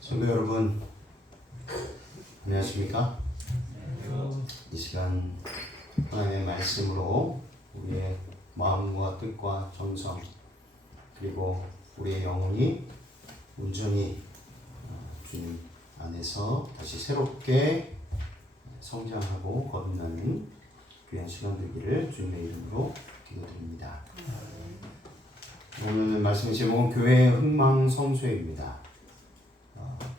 성도 여러분, 안녕하십니까? 이 시간 하나님의 말씀으로 우리의 마음과 뜻과 정성 그리고 우리의 영혼이 온전히 주님 안에서 다시 새롭게 성장하고 거듭나는 귀한 시간 되기를 주님의 이름으로 기도드립니다. 오늘 말씀의 제목은 교회의 흥망성쇠입니다.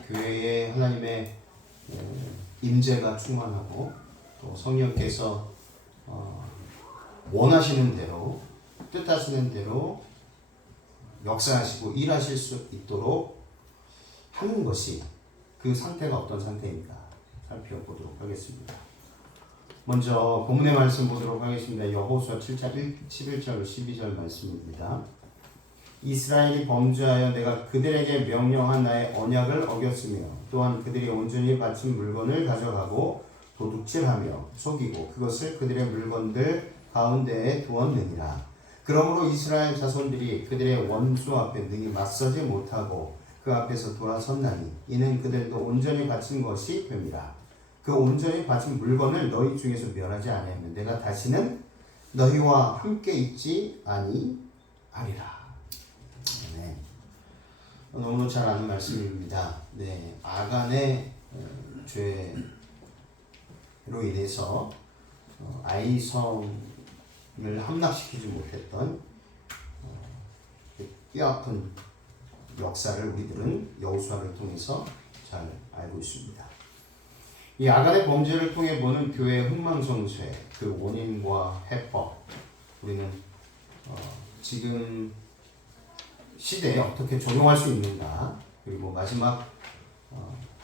교회에 하나님의 임재가 충만하고 또 성령께서 원하시는 대로 뜻하시는 대로 역사하시고 일하실 수 있도록 하는 것이 그 상태가 어떤 상태인가 살펴보도록 하겠습니다. 먼저 본문의 말씀 보도록 하겠습니다. 여호수아 7장 11절 12절 말씀입니다. 이스라엘이 범죄하여 내가 그들에게 명령한 나의 언약을 어겼으며 또한 그들이 온전히 바친 물건을 가져가고 도둑질하며 속이고 그것을 그들의 물건들 가운데에 두었느니라. 그러므로 이스라엘 자손들이 그들의 원수 앞에 능히 맞서지 못하고 그 앞에서 돌아섰나니 이는 그들도 온전히 바친 것이 됨이라. 그 온전히 바친 물건을 너희 중에서 멸하지 아니하면 내가 다시는 너희와 함께 있지 아니하리라. 네. 너무나 잘 아는 말씀입니다. 네, 아간의 죄로 인해서 아이성을 함락시키지 못했던 뼈아픈 역사를 우리들은 여호수아를 통해서 잘 알고 있습니다. 이 아간의 범죄를 통해 보는 교회의 흥망성쇠, 그 원인과 해법, 우리는 지금 시대에 어떻게 적용할 수 있는가, 그리고 마지막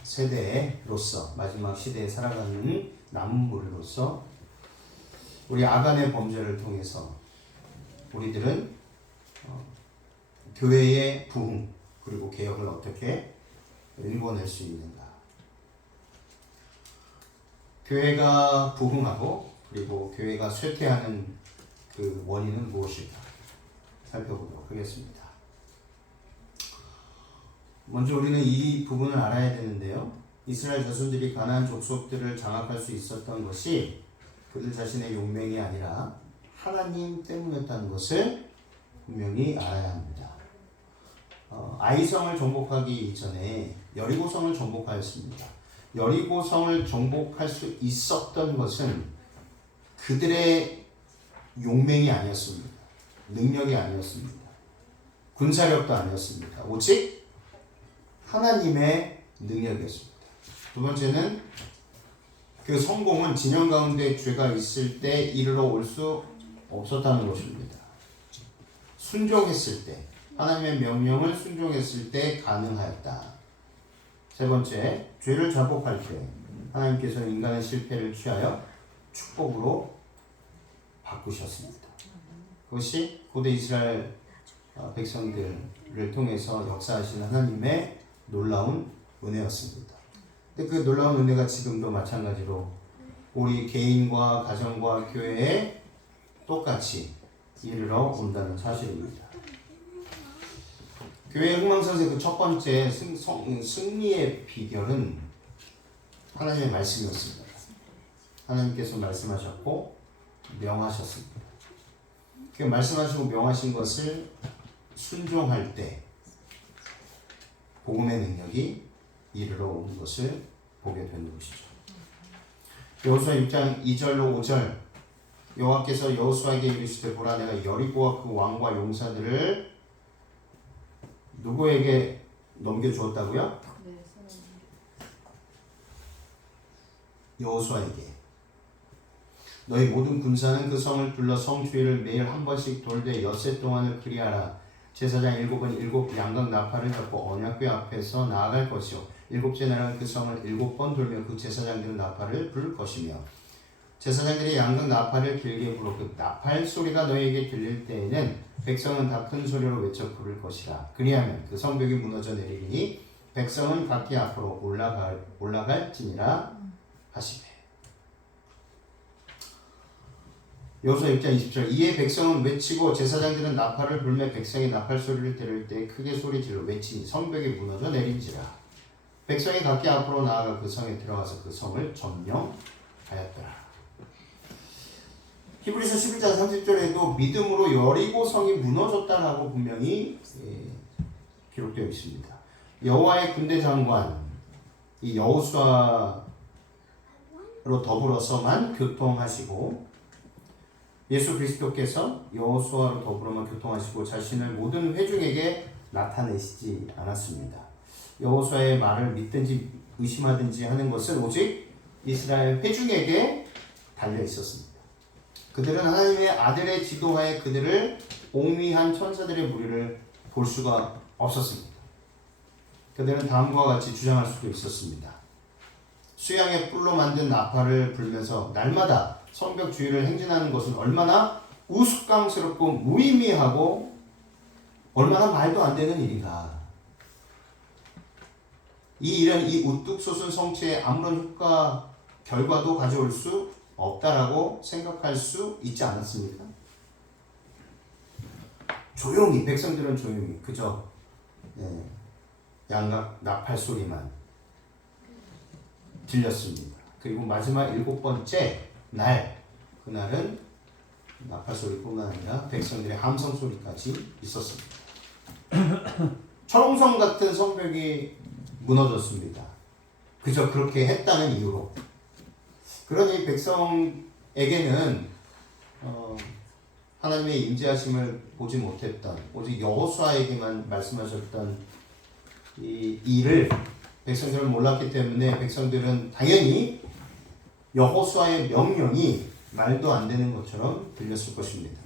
세대로서 마지막 시대에 살아가는 남은 무리로서 우리 아간의 범죄를 통해서 우리들은 교회의 부흥 그리고 개혁을 어떻게 일궈낼 수 있는가, 교회가 부흥하고 그리고 교회가 쇠퇴하는 그 원인은 무엇일까 살펴보도록 하겠습니다. 먼저 우리는 이 부분을 알아야 되는데요. 이스라엘 자손들이 가나안 족속들을 장악할 수 있었던 것이 그들 자신의 용맹이 아니라 하나님 때문이었다는 것을 분명히 알아야 합니다. 아이성을 정복하기 이전에 여리고성을 정복하였습니다. 여리고성을 정복할 수 있었던 것은 그들의 용맹이 아니었습니다. 능력이 아니었습니다. 군사력도 아니었습니다. 오직 하나님의 능력이었습니다. 두 번째는 그 성공은 진영 가운데 죄가 있을 때 이르러 올 수 없었다는 것입니다. 순종했을 때, 하나님의 명령을 순종했을 때 가능하였다. 세 번째, 죄를 자복할 때 하나님께서 인간의 실패를 취하여 축복으로 바꾸셨습니다. 그것이 고대 이스라엘 백성들을 통해서 역사하시는 하나님의 놀라운 은혜였습니다. 근데 그 놀라운 은혜가 지금도 마찬가지로 우리 개인과 가정과 교회에 똑같이 이르러 온다는 사실입니다. 교회의 흥망성쇠 그 첫 번째 승리의 비결은 하나님의 말씀이었습니다. 하나님께서 말씀하셨고 명하셨습니다. 그 말씀하시고 명하신 것을 순종할 때 복음의 능력이 이르러 오는 것을 보게 되는 것이죠. 여호수아 6장 2절로 5절 여호와께서 여호수아에게 이르시되 보라 내가 여리고와 그 왕과 용사들을 누구에게 넘겨주었다고요? 여호수아에게. 너희 모든 군사는 그 성을 둘러 성 주위를 매일 한 번씩 돌되 엿새 동안을 그리하라. 제사장 7은 7 양각 나팔을 잡고 언약궤 앞에서 나아갈 것이요 7째 날은 그 성을 7번 돌며 그 제사장들은 나팔을 불 것이며 제사장들이 양각 나팔을 길게 불어 그 나팔 소리가 너희에게 들릴 때에는 백성은 다 큰 소리로 외쳐 부를 것이라. 그리하면 그 성벽이 무너져 내리리니 백성은 각기 앞으로 올라갈지니라 하시되. 여호수아 6장 20절 이에 백성은 외치고 제사장들은 나팔을 불며 백성이 나팔 소리를 들을 때 크게 소리 질러 외치니 성벽이 무너져 내린지라. 백성이 각기 앞으로 나아가 그 성에 들어가서 그 성을 점령하였더라. 히브리서 11장 30절에도 믿음으로 여리고 성이 무너졌다라고 분명히 기록되어 있습니다. 여호와의 군대 장관 이 여호수아로 더불어서만 교통하시고 예수 그리스도께서 여호수아로 더불어만 교통하시고 자신을 모든 회중에게 나타내시지 않았습니다. 여호수아의 말을 믿든지 의심하든지 하는 것은 오직 이스라엘 회중에게 달려 있었습니다. 그들은 하나님의 아들의 지도하에 그들을 옹위한 천사들의 무리를 볼 수가 없었습니다. 그들은 다음과 같이 주장할 수도 있었습니다. 수양의 뿔로 만든 나팔을 불면서 날마다 성벽 주위를 행진하는 것은 얼마나 우스꽝스럽고 무의미하고 얼마나 말도 안 되는 일인가. 이 일은 이 우뚝 솟은 성취에 아무런 결과도 가져올 수 없다라고 생각할 수 있지 않았습니까? 조용히 백성들은 조용히 그저 양각 나팔 소리만 들렸습니다. 그리고 마지막 7번째 날 그날은 나팔 소리뿐만 아니라 백성들의 함성 소리까지 있었습니다. 철옹성 같은 성벽이 무너졌습니다. 그저 그렇게 했다는 이유로. 그러니 백성에게는 하나님의 임재하심을 보지 못했던 오직 여호수아에게만 말씀하셨던 이 일을 백성들은 몰랐기 때문에 백성들은 당연히 여호수아의 명령이 말도 안 되는 것처럼 들렸을 것입니다.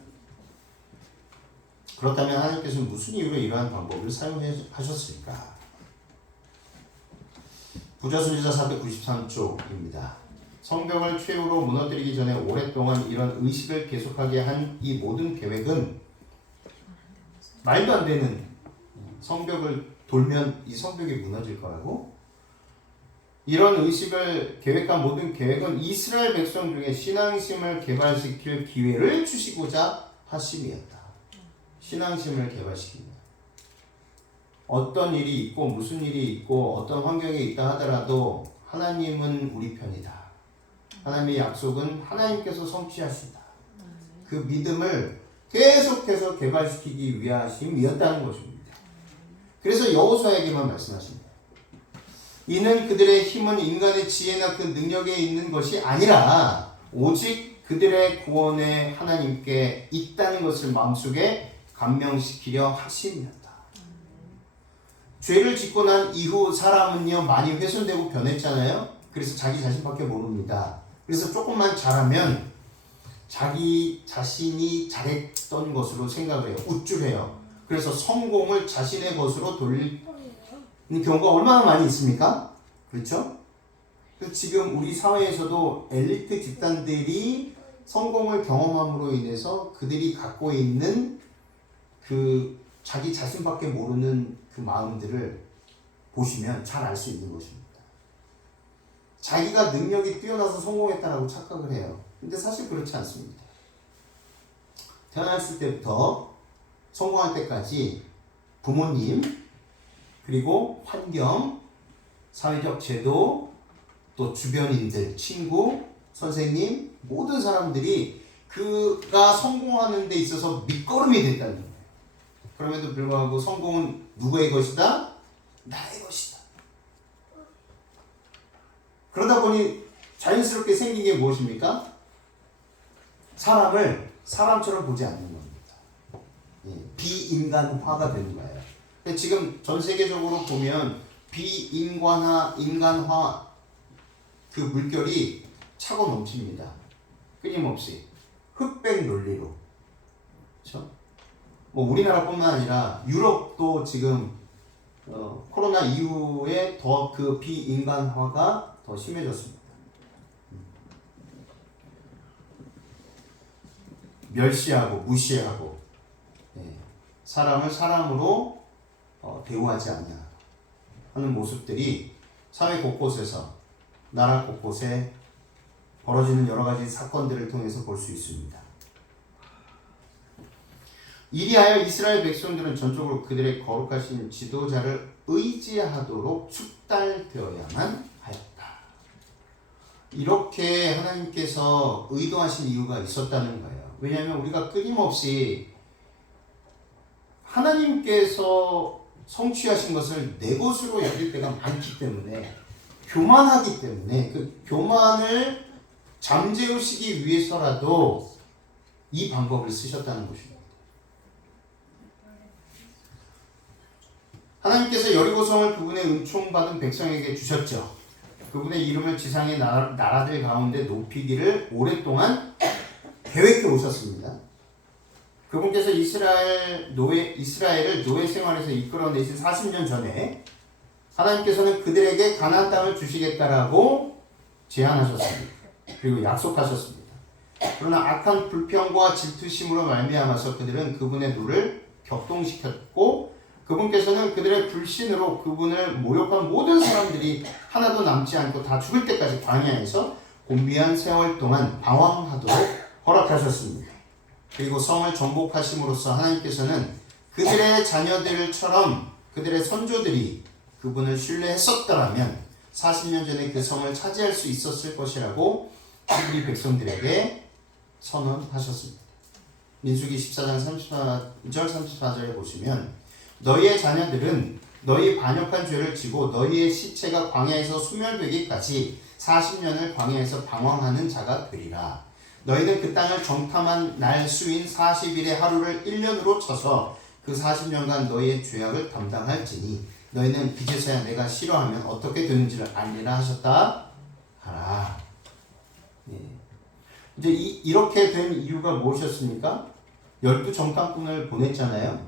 그렇다면 하나님께서는 무슨 이유로 이러한 방법을 사용하셨을까? 부자순지자 493쪽입니다. 성벽을 최후로 무너뜨리기 전에 오랫동안 이런 의식을 계속하게 한 이 모든 계획은 말도 안 되는 성벽을 돌면 이 성벽이 무너질 거라고? 이런 의식을 계획한 모든 계획은 이스라엘 백성 중에 신앙심을 개발시킬 기회를 주시고자 하심이었다. 신앙심을 개발시킵니다. 어떤 일이 있고 무슨 일이 있고 어떤 환경에 있다 하더라도 하나님은 우리 편이다. 하나님의 약속은 하나님께서 성취하신다. 그 믿음을 계속해서 개발시키기 위하심이었다는 것입니다. 그래서 여호수아에게만 말씀하십니다. 이는 그들의 힘은 인간의 지혜나 그 능력에 있는 것이 아니라 오직 그들의 구원에 하나님께 있다는 것을 마음속에 감명시키려 하심이었다. 죄를 짓고 난 이후 사람은요 많이 훼손되고 변했잖아요. 그래서 자기 자신밖에 모릅니다. 그래서 조금만 잘하면 자기 자신이 잘했던 것으로 생각을 해요. 우쭐해요. 그래서 성공을 자신의 것으로 돌리는 경우가 얼마나 많이 있습니까? 그렇죠? 그래서 지금 우리 사회에서도 엘리트 집단들이 성공을 경험함으로 인해서 그들이 갖고 있는 그 자기 자신밖에 모르는 그 마음들을 보시면 잘 알 수 있는 것입니다. 자기가 능력이 뛰어나서 성공했다라고 착각을 해요. 근데 사실 그렇지 않습니다. 태어났을 때부터 성공할 때까지 부모님, 그리고 환경, 사회적 제도, 또 주변인들, 친구, 선생님, 모든 사람들이 그가 성공하는 데 있어서 밑거름이 됐다는 거예요. 그럼에도 불구하고 성공은 누구의 것이다? 나의 것이다. 그러다 보니 자연스럽게 생긴 게 무엇입니까? 사람을 사람처럼 보지 않는 겁니다. 비인간화가 되는 거예요. 지금 전 세계적으로 보면 인간화 그 물결이 차고 넘칩니다. 끊임없이 흑백 논리로. 그렇죠? 뭐 우리나라뿐만 아니라 유럽도 지금 코로나 이후에 더 그 비인간화가 더 심해졌습니다. 멸시하고 무시하고 사람을 사람으로 대우하지 않냐 하는 모습들이 사회 곳곳에서 나라 곳곳에 벌어지는 여러 가지 사건들을 통해서 볼 수 있습니다. 이리하여 이스라엘 백성들은 전적으로 그들의 거룩하신 지도자를 의지하도록 축달되어야만 하였다. 이렇게 하나님께서 의도하신 이유가 있었다는 거예요. 왜냐하면 우리가 끊임없이 하나님께서 성취하신 것을 내 것으로 여길 때가 많기 때문에, 교만하기 때문에 그 교만을 잠재우시기 위해서라도 이 방법을 쓰셨다는 것입니다. 하나님께서 여리고성을 그분의 은총받은 백성에게 주셨죠. 그분의 이름을 지상의 나라들 가운데 높이기를 오랫동안 계획해 오셨습니다. 그분께서 이스라엘을 노예 생활에서 이끌어내신 40년 전에 하나님께서는 그들에게 가나안 땅을 주시겠다라고 제안하셨습니다. 그리고 약속하셨습니다. 그러나 악한 불평과 질투심으로 말미암아서 그들은 그분의 눈을 격동시켰고, 그분께서는 그들의 불신으로 그분을 모욕한 모든 사람들이 하나도 남지 않고 다 죽을 때까지 광야에서 곤비한 세월 동안 방황하도록 허락하셨습니다. 그리고 성을 정복하심으로써 하나님께서는 그들의 자녀들처럼 그들의 선조들이 그분을 신뢰했었더라면 40년 전에 그 성을 차지할 수 있었을 것이라고 히브리 백성들에게 선언하셨습니다. 민수기 14장 34절 34절에 보시면, 너희의 자녀들은 너희 반역한 죄를 지고 너희의 시체가 광야에서 소멸되기까지 40년을 광야에서 방황하는 자가 되리라. 너희는 그 땅을 정탐한 날 수인 40일의 하루를 1년으로 쳐서 그 40년간 너희의 죄악을 담당할지니 너희는 이제서야 내가 싫어하면 어떻게 되는지를 알리라 하셨다 하라. 예. 이제 이렇게 된 이유가 무엇이었습니까? 12 정탐꾼을 보냈잖아요.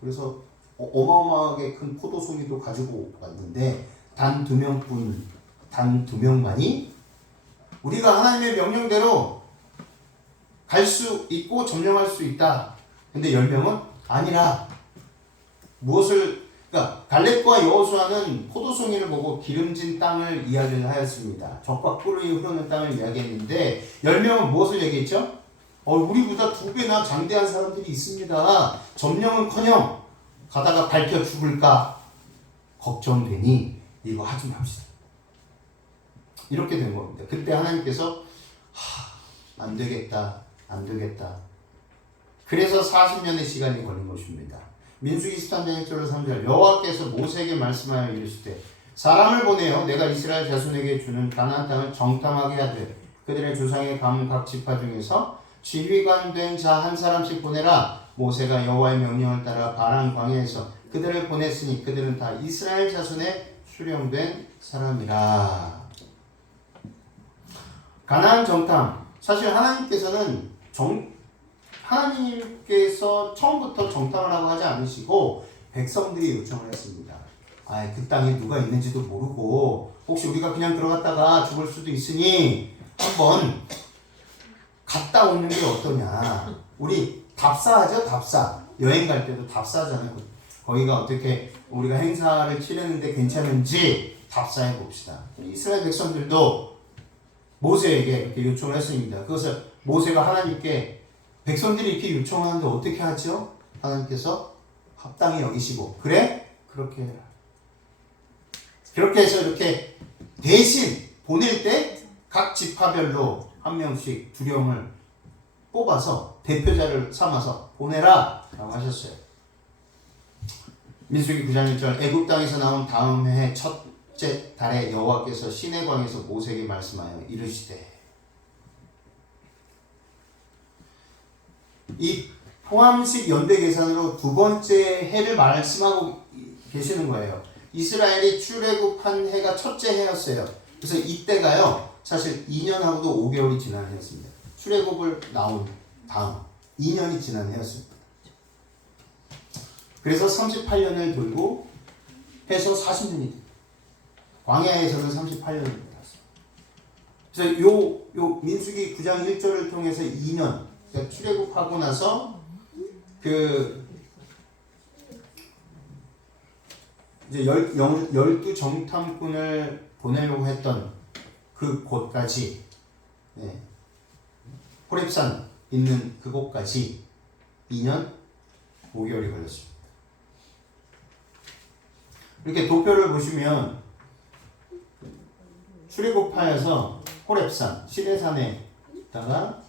그래서 어마어마하게 큰 포도송이도 가지고 왔는데 단 2명만이 우리가 하나님의 명령대로 갈 수 있고 점령할 수 있다. 근데 10명은 아니라 그러니까 갈렙과 여호수아는 포도송이를 보고 기름진 땅을 이야기를 하였습니다. 젖과 꿀이 흐르는 땅을 이야기했는데 10명은 무엇을 얘기했죠? 우리보다 2배나 장대한 사람들이 있습니다. 점령은커녕 가다가 밟혀 죽을까 걱정되니 이거 하지 맙시다. 이렇게 된 겁니다. 그때 하나님께서 안 되겠다. 그래서 40년의 시간이 걸린 것입니다. 민수기 13장 1절 3절, 여호와께서 모세에게 말씀하여 이르시되 사람을 보내어 내가 이스라엘 자손에게 주는 가나안 땅을 정탐하게 하되 그들의 조상의 가문 각 지파 중에서 지휘관 된 자 한 사람씩 보내라. 모세가 여호와의 명령을 따라 바란 광야에서 그들을 보냈으니 그들은 다 이스라엘 자손의 수령된 사람이라. 가나안 정탐, 사실 하나님께서 처음부터 정탐을 하고 하지 않으시고 백성들이 요청을 했습니다. 그 땅에 누가 있는지도 모르고 혹시 우리가 그냥 들어갔다가 죽을 수도 있으니 한번 갔다 오는 게 어떠냐. 우리 답사하죠. 답사. 여행 갈 때도 답사하잖아요. 거기가 어떻게 우리가 행사를 치르는데 괜찮은지 답사해 봅시다. 이스라엘 백성들도 모세에게 이렇게 요청을 했습니다. 그것을 모세가 하나님께 백성들이 이렇게 요청하는데 어떻게 하죠? 하나님께서 합당히 여기시고 그래? 그렇게 해라. 그렇게 해서 이렇게 대신 보낼 때 각 지파별로 한 명씩 두령을 뽑아서 대표자를 삼아서 보내라 라고 하셨어요. 민수기 9장 1절, 애굽 땅에서 나온 다음 해 첫째 달에 여호와께서 시내광에서 모세에게 말씀하여 이르시되, 이 포함식 연대 계산으로 두 번째 해를 말씀하고 계시는 거예요. 이스라엘이 출애굽한 해가 첫째 해였어요. 그래서 이때가요 사실 2년하고도 5개월이 지난 해였습니다. 출애굽을 나온 다음 2년이 지난 해였습니다. 그래서 38년을 돌고 해서 40년이 됩니다. 광야에서는 38년을 돌았어요. 그래서 요 민수기 9장 1절을 통해서 2년, 그러니까 출애굽하고 나서 이제 12 정탐꾼을 보내려고 했던 그 곳까지, 호렙산 있는 그곳까지 2년 5개월이 걸렸습니다. 이렇게 도표를 보시면 출애굽하여서 호렙산, 시내산에다가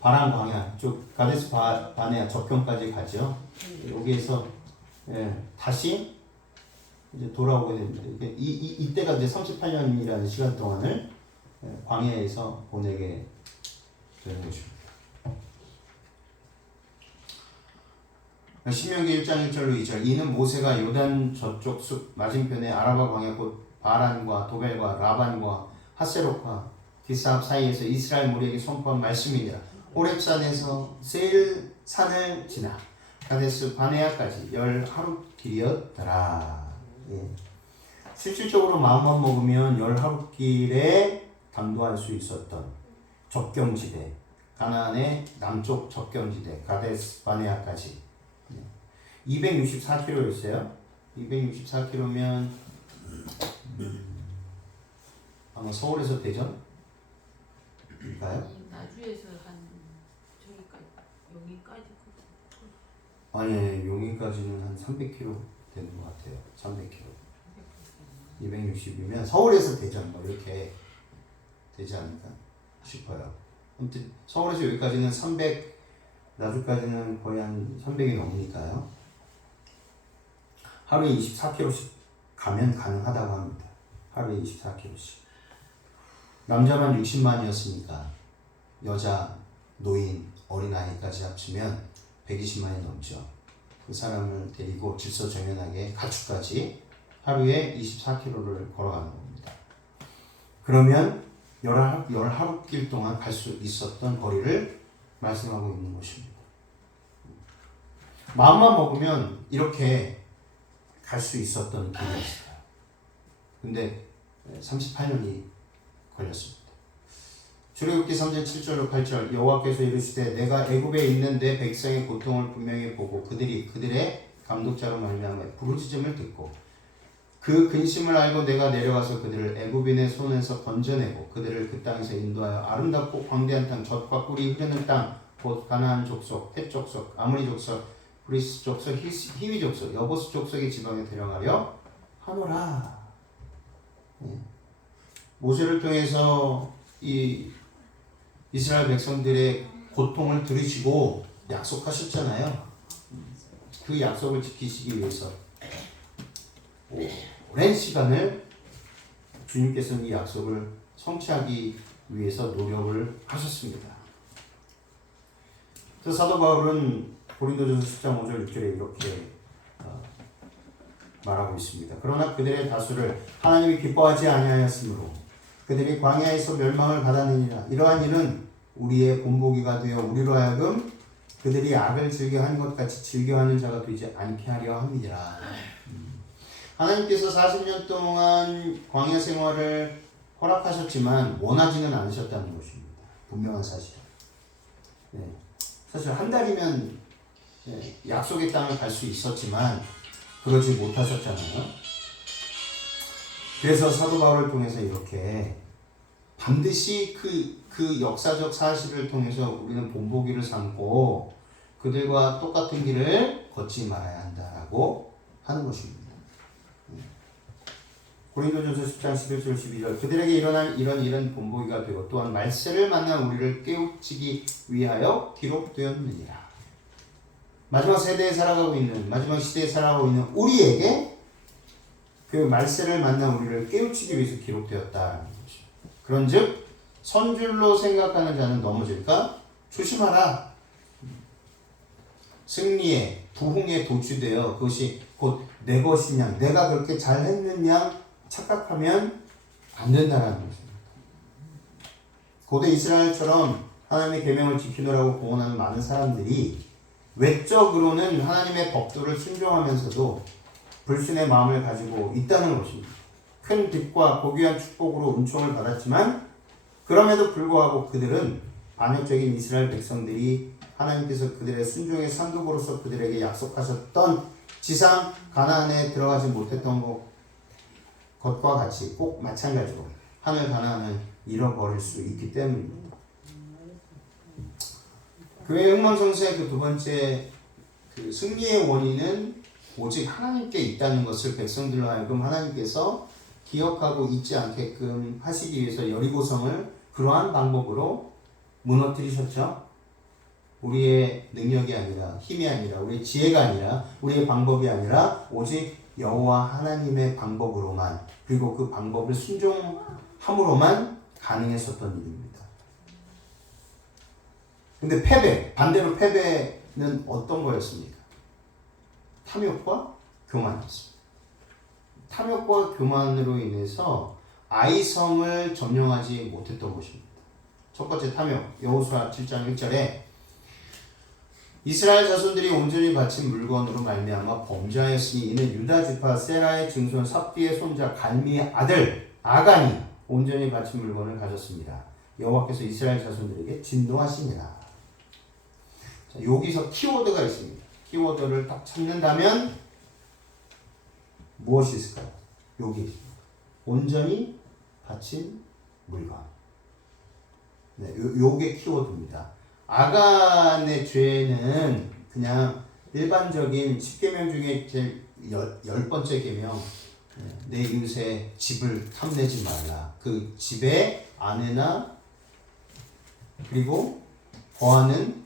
바람 광야, 쪽 가데스 바네아 접경까지 가죠. 여기에서 다시 이제 돌아오게 됩니다. 이때가 이제 38년이라는 시간 동안을 광야에서 보내게 되는 것입니다. 신명기 1장 1절로 2절 이는 모세가 요단 저쪽 숲 맞은편에 아라바 광야 곧 바란과 도벨과 라반과 하세롯과 기스압 사이에서 이스라엘 무리에게 선포한 말씀이니라. 호렙산에서 세일 산을 지나 가데스 바네아까지 10하루길이었더라. 예. 실질적으로 마음만 먹으면 10하루길에 당도할 수 있었던 접경지대, 가나안의 남쪽 접경지대 가데스 바네아까지 264km였어요. 264km면 아마 서울에서 대전일까요? 나주에서 한 저기까지 여기까지 아니 용인까지는 한 300km 되는 것 같아요. 300km. 260이면 서울에서 대전 뭐 이렇게 되지 않을까 싶어요. 아무튼 서울에서 여기까지는 300, 나주까지는 거의 한 300이 넘으니까요. 하루에 24km씩 가면 가능하다고 합니다. 하루에 24km씩. 남자만 60만이었으니까 여자, 노인, 어린아이까지 합치면 120만이 넘죠. 그 사람을 데리고 질서정연하게 가축까지 하루에 24km를 걸어가는 겁니다. 그러면 10하루길 동안 갈 수 있었던 거리를 말씀하고 있는 것입니다. 마음만 먹으면 이렇게 갈 수 있었던 길이었어요. 근데 38년이 걸렸습니다. 출애굽기 3장 7절로 8절 여호와께서 이르시되 내가 애굽에 있는 내 백성의 고통을 분명히 보고 그들의 감독자로 말미암아 부르짖음을 듣고 그 근심을 알고 내가 내려와서 그들을 애굽인의 손에서 건져내고 그들을 그 땅에서 인도하여 아름답고 광대한 땅 젖과 꿀이 흐르는 땅 곧 가나안 족속, 헷 족속, 아모리 족속, 브리스 족속, 히위 족속, 여보스 족속의 지방에 데려가려 하노라. 모세를 통해서 이 이스라엘 백성들의 고통을 들으시고 약속하셨잖아요. 그 약속을 지키시기 위해서 오랜 시간을 주님께서는 이 약속을 성취하기 위해서 노력을 하셨습니다. 그래서 사도 바울은 고린도전서 10장 5절 6절에 이렇게 말하고 있습니다. 그러나 그들의 다수를 하나님이 기뻐하지 아니하였으므로 그들이 광야에서 멸망을 받았느니라. 이러한 일은 우리의 본보기가 되어 우리로 하여금 그들이 악을 즐겨하는 것 같이 즐겨하는 자가 되지 않게 하려 함이라. 하나님께서 40년 동안 광야 생활을 허락하셨지만 원하지는 않으셨다는 것입니다. 분명한 사실. 사실 한 달이면 약속의 땅을 갈 수 있었지만 그러지 못하셨잖아요. 그래서 사도 바울을 통해서 이렇게 반드시 그 역사적 사실을 통해서 우리는 본보기를 삼고 그들과 똑같은 길을 걷지 말아야 한다라고 하는 것입니다. 고린도전서 10장 11절 12절 그들에게 일어날 이런 일은 본보기가 되고 또한 말세를 만난 우리를 깨우치기 위하여 기록되었느니라. 마지막 세대에 살아가고 있는 마지막 시대에 살아가고 있는 우리에게 그 말세를 만난 우리를 깨우치기 위해서 기록되었다는 것이죠. 그런즉 선줄로 생각하는 자는 넘어질까 조심하라. 승리에 부흥에 도취되어 그것이 곧 내 것이냐 내가 그렇게 잘했느냐 착각하면 안 된다는 것입니다. 고대 이스라엘처럼 하나님의 계명을 지키느라고 공헌하는 많은 사람들이 외적으로는 하나님의 법도를 순종하면서도 불신의 마음을 가지고 있다는 것입니다. 큰 빚과 고귀한 축복으로 은총을 받았지만 그럼에도 불구하고 그들은 반역적인 이스라엘 백성들이 하나님께서 그들의 순종의 상급으로서 그들에게 약속하셨던 지상 가나안에 들어가지 못했던 것과 같이 꼭 마찬가지로 하늘 가나안을 잃어버릴 수 있기 때문입니다. 교회 흥망성쇠의 그 두 번째 그 승리의 원인은 오직 하나님께 있다는 것을 백성들로 하여금 하나님께서 기억하고 잊지 않게끔 하시기 위해서 여리고성을 그러한 방법으로 무너뜨리셨죠. 우리의 능력이 아니라 힘이 아니라 우리의 지혜가 아니라 우리의 방법이 아니라 오직 여호와 하나님의 방법으로만 그리고 그 방법을 순종함으로만 가능했었던 일입니다. 근데 반대로 패배는 어떤 거였습니까? 탐욕과 교만이었습니다. 탐욕과 교만으로 인해서 아이성을 점령하지 못했던 것입니다. 첫 번째 탐욕, 여호수아 7장 1절에 이스라엘 자손들이 온전히 바친 물건으로 말미암아 범죄하였으니 이는 유다 지파 세라의 증손 삽비의 손자 갈미의 아들 아간이 온전히 바친 물건을 가졌습니다. 여호와께서 이스라엘 자손들에게 진노하시니라. 자, 여기서 키워드가 있습니다. 키워드를 딱 찾는다면 무엇이 있을까요? 여기 있습니다. 온전히 바친 물건. 네, 요게 키워드입니다. 아간의 죄는 그냥 일반적인 10계명 중에 제일 10번째 계명, 내 이웃의 집을 탐내지 말라. 그 집의 아내나 그리고 거하는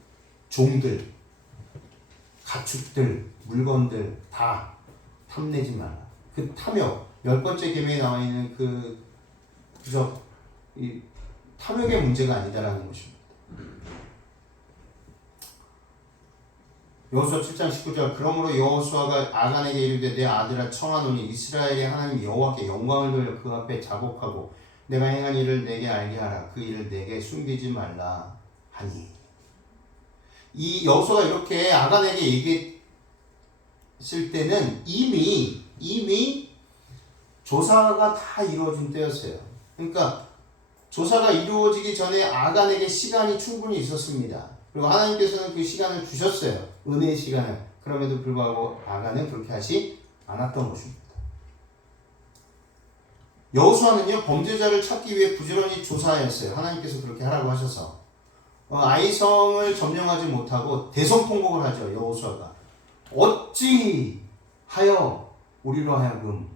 종들, 가축들, 물건들 다 탐내지 말라. 그 탐욕, 10번째 계명에 나와 있는 그저 이 탐욕의 문제가 아니다라는 것입니다. 여호수아 7장 19절 그러므로 여호수아가 아간에게 이르되 내 아들아 청하노니 이스라엘의 하나님 여호와께 영광을 돌려 그 앞에 자복하고 내가 행한 일을 내게 알게 하라. 그 일을 내게 숨기지 말라 하니. 이 여호수아가 이렇게 아간에게 얘기했을 때는 이미 조사가 다 이루어진 때였어요. 그러니까 조사가 이루어지기 전에 아간에게 시간이 충분히 있었습니다. 그리고 하나님께서는 그 시간을 주셨어요. 은혜의 시간을. 그럼에도 불구하고 아간은 그렇게 하지 않았던 것입니다. 여호수아는요 범죄자를 찾기 위해 부지런히 조사하였어요. 하나님께서 그렇게 하라고 하셔서 아이성을 점령하지 못하고 대성통곡을 하죠. 여호수아가 어찌 하여 우리로 하여금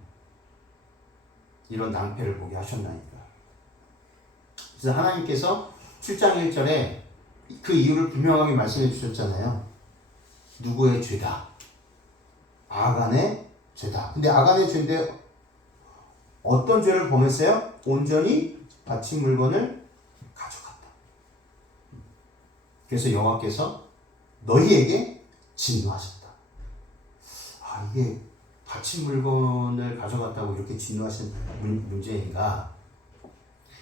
이런 낭패를 보게 하셨나이까. 그래서 하나님께서 7장 1절에 그 이유를 분명하게 말씀해 주셨잖아요. 누구의 죄다? 아간의 죄다. 근데 아간의 죄인데 어떤 죄를 범했어요? 온전히 바친 물건을 가져갔다. 그래서 여호와께서 너희에게 진노하셨다. 아, 이게 바친 물건을 가져갔다고 이렇게 진노하신 문제인가?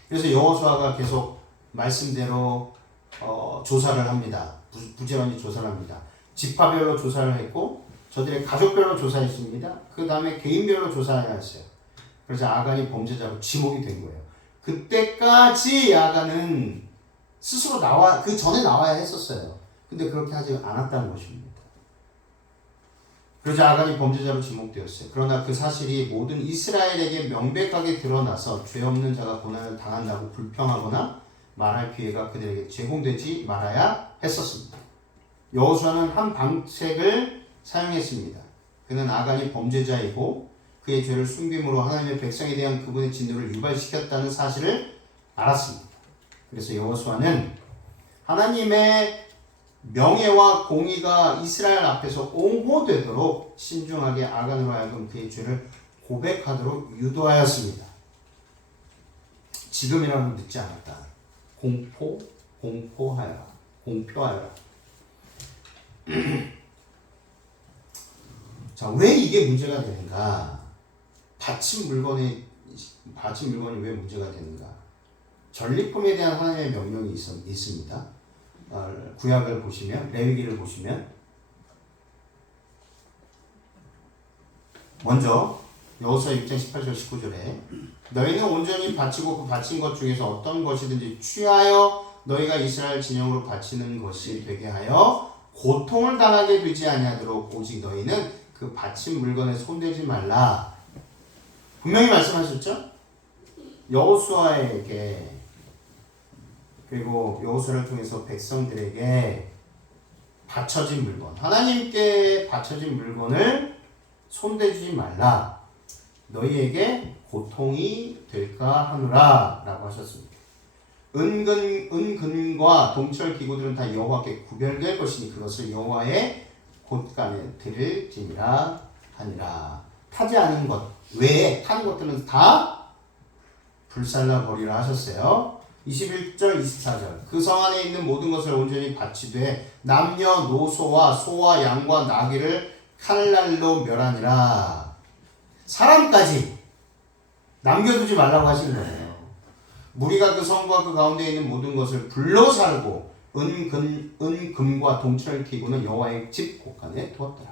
그래서 여호수아가 계속 말씀대로 조사를 합니다. 부지런히 조사를 합니다. 지파별로 조사를 했고 저들의 가족별로 조사했습니다. 그 다음에 개인별로 조사했어요. 그래서 아간이 범죄자로 지목이 된 거예요. 그때까지 아간은 스스로 그 전에 나와야 했었어요. 근데 그렇게 하지 않았다는 것입니다. 그러자 아간이 범죄자로 지목되었어요. 그러나 그 사실이 모든 이스라엘에게 명백하게 드러나서 죄 없는 자가 고난을 당한다고 불평하거나 말할 기회가 그들에게 제공되지 말아야 했었습니다. 여호수아는 한 방책을 사용했습니다. 그는 아간이 범죄자이고 그의 죄를 숨김으로 하나님의 백성에 대한 그분의 진노를 유발시켰다는 사실을 알았습니다. 그래서 여호수아는 하나님의 명예와 공의가 이스라엘 앞에서 옹호되도록 신중하게 아간으로 하여금 그의 죄를 고백하도록 유도하였습니다. 지금이라도 늦지 않았다. 공포하여라. 자, 왜 이게 문제가 되는가? 바친 물건이 왜 문제가 되는가? 전리품에 대한 하나님의 명령이 있습니다. 구약을 보시면, 레위기를 보시면, 먼저 여호수아 6장 18절 19절에 너희는 온전히 바치고 그 바친 것 중에서 어떤 것이든지 취하여 너희가 이스라엘 진영으로 바치는 것이 되게 하여 고통을 당하게 되지 아니하도록 오직 너희는 그 바친 물건에 손대지 말라. 분명히 말씀하셨죠? 여호수아에게 그리고 여호수아를 통해서 백성들에게 바쳐진 물건, 하나님께 바쳐진 물건을 손대지 말라. 너희에게 고통이 될까 하노라 라고 하셨습니다. 은근과 동철 기구들은 다 여호와께 구별될 것이니 그것을 여호와의 곳간에 드릴지니라 하니라. 타지 않은 것 외에 타는 것들은 다 불살라 버리라 하셨어요. 21절 24절 그 성 안에 있는 모든 것을 온전히 바치되 남녀 노소와 소와 양과 나귀를 칼날로 멸하니라. 사람까지 남겨두지 말라고 하시는 거예요. 무리가 그 성과 그 가운데 있는 모든 것을 불로 살고 은금과 동철 기구는 여호와의 집 곳간에 두었더라.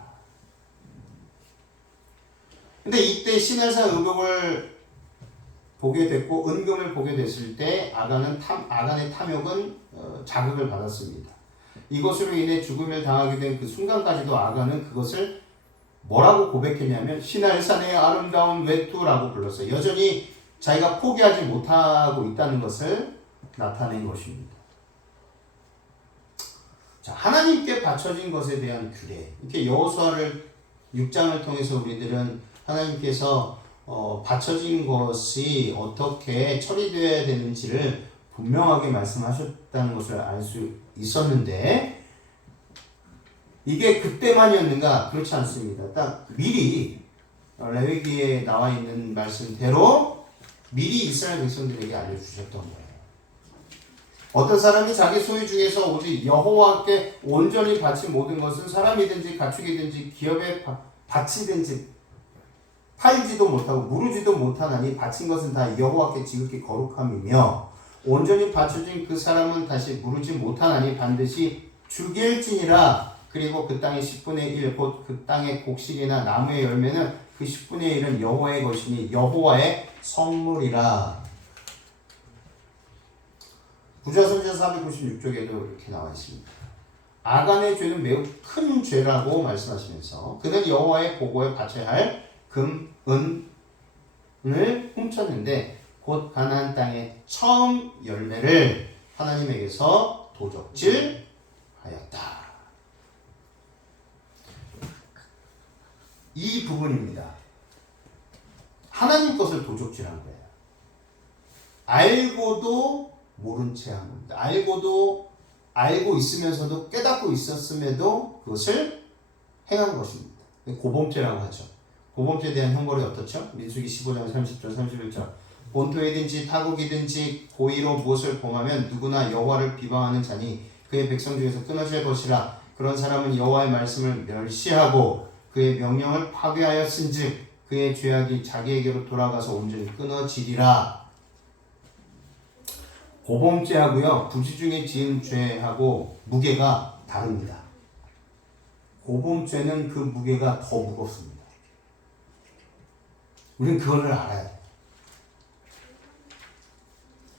근데 이때 시내사 의복을 보게 됐고 은금을 보게 됐을 때 아간의 탐욕은 자극을 받았습니다. 이것으로 인해 죽음을 당하게 된 그 순간까지도 아간은 그것을 뭐라고 고백했냐면 시날산의 아름다운 외투라고 불렀어요. 여전히 자기가 포기하지 못하고 있다는 것을 나타낸 것입니다. 자, 하나님께 바쳐진 것에 대한 규례. 이렇게 여호수아를 6장을 통해서 우리들은 하나님께서 바쳐진 것이 어떻게 처리되어야 되는지를 분명하게 말씀하셨다는 것을 알 수 있었는데 이게 그때만이었는가? 그렇지 않습니다. 딱 미리 레위기에 나와 있는 말씀대로 미리 이스라엘 백성들에게 알려주셨던 거예요. 어떤 사람이 자기 소유 중에서 오직 여호와께 온전히 바친 모든 것은 사람이든지 가축이든지 기업에 바치든지 팔지도 못하고 무르지도 못하나니 바친 것은 다 여호와께 지극히 거룩함이며 온전히 바쳐진 그 사람은 다시 무르지 못하나니 반드시 죽일지니라. 그리고 그 땅의 10분의 1 곧 그 땅의 곡식이나 나무의 열매는 그 10분의 1은 여호와의 것이니 여호와의 성물이라. 부자선지자 496쪽에도 이렇게 나와 있습니다. 아간의 죄는 매우 큰 죄라고 말씀하시면서 그는 여호와의 보고에 바쳐야 할 금, 은을 훔쳤는데 곧 가나안 땅의 처음 열매를 하나님에게서 도적질하였다. 이 부분입니다. 하나님 것을 도적질한 거예요. 알고도 모른 채 한 겁니다. 알고 있으면서도 깨닫고 있었음에도 그것을 행한 것입니다. 고범죄라고 하죠. 고범죄에 대한 형벌이 어떻죠? 민수기 15장 30절 31절 본토이든지 타국이든지 고의로 무엇을 범하면 누구나 여호와를 비방하는 자니 그의 백성 중에서 끊어질 것이라. 그런 사람은 여호와의 말씀을 멸시하고 그의 명령을 파괴하였은즉 그의 죄악이 자기에게로 돌아가서 온전히 끊어지리라. 고범죄하고요 부지 중에 지은 죄하고 무게가 다릅니다. 고범죄는 그 무게가 더 무겁습니다. 우리는 그거를 알아야 돼요.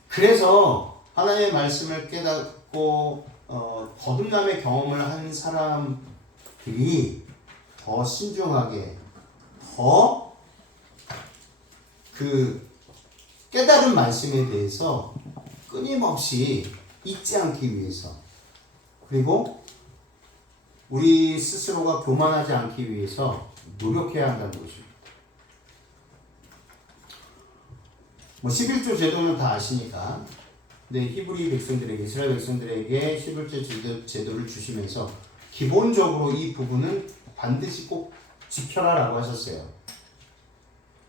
그래서 하나님의 말씀을 깨닫고 거듭남의 경험을 한 사람들이 더 신중하게 더 그 깨달은 말씀에 대해서 끊임없이 잊지 않기 위해서 그리고 우리 스스로가 교만하지 않기 위해서 노력해야 한다는 것입니다. 11조 제도는 다 아시니까 근데 히브리 백성들에게 이스라엘 백성들에게 11조 제도를 주시면서 기본적으로 이 부분은 반드시 꼭 지켜라 라고 하셨어요.